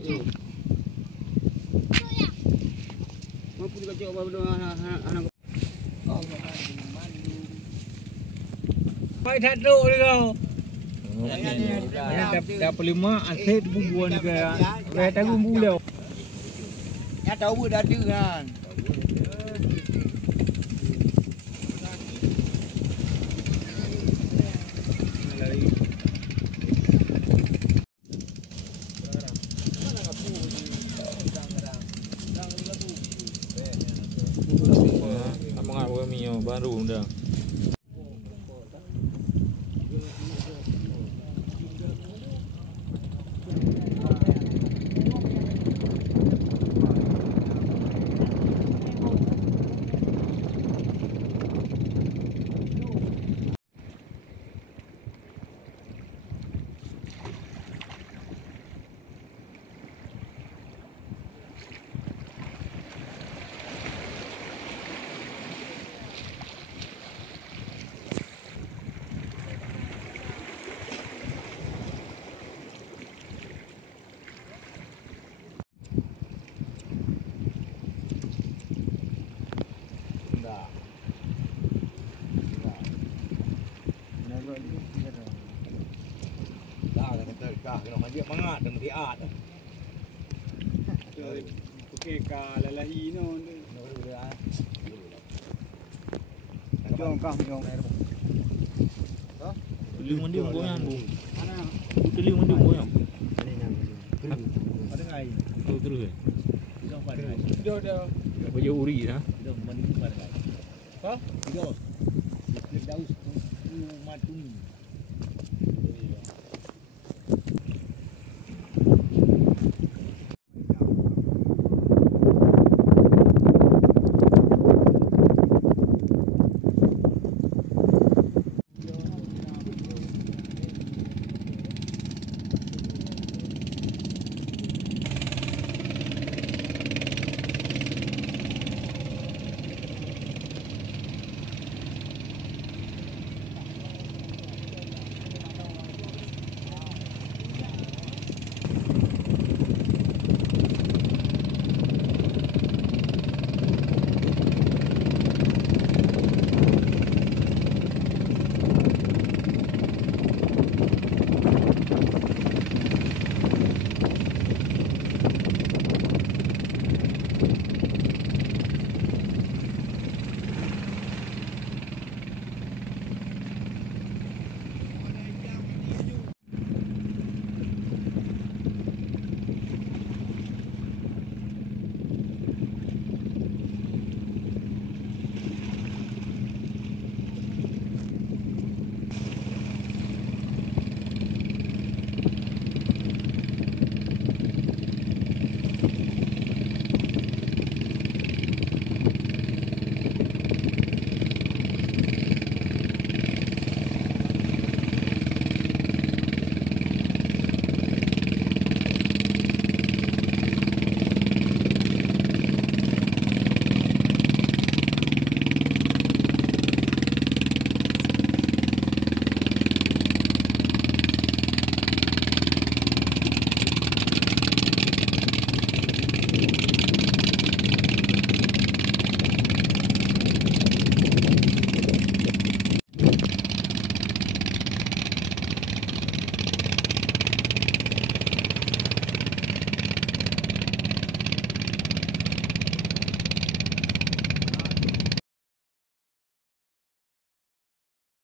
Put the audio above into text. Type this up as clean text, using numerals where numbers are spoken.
Mampu juga cakap apa anak. Pai thadu ni kau. Dapat 5 aset bumbuan ke. Wei tahu bumbu leo. Ya tahu dah ada kan. Baru dah. Dia mangat dan riat. Okey ka lalahi no. Jom kah jom. Ha? Tuli mandi goyang bu. Mana? Tuli mandi goyang. Ada ngai. Oh terus. Jom pada ngai. Jom. Baju uri ha. Jom mandi pada ngai. Ha? Jom. Daus matuni.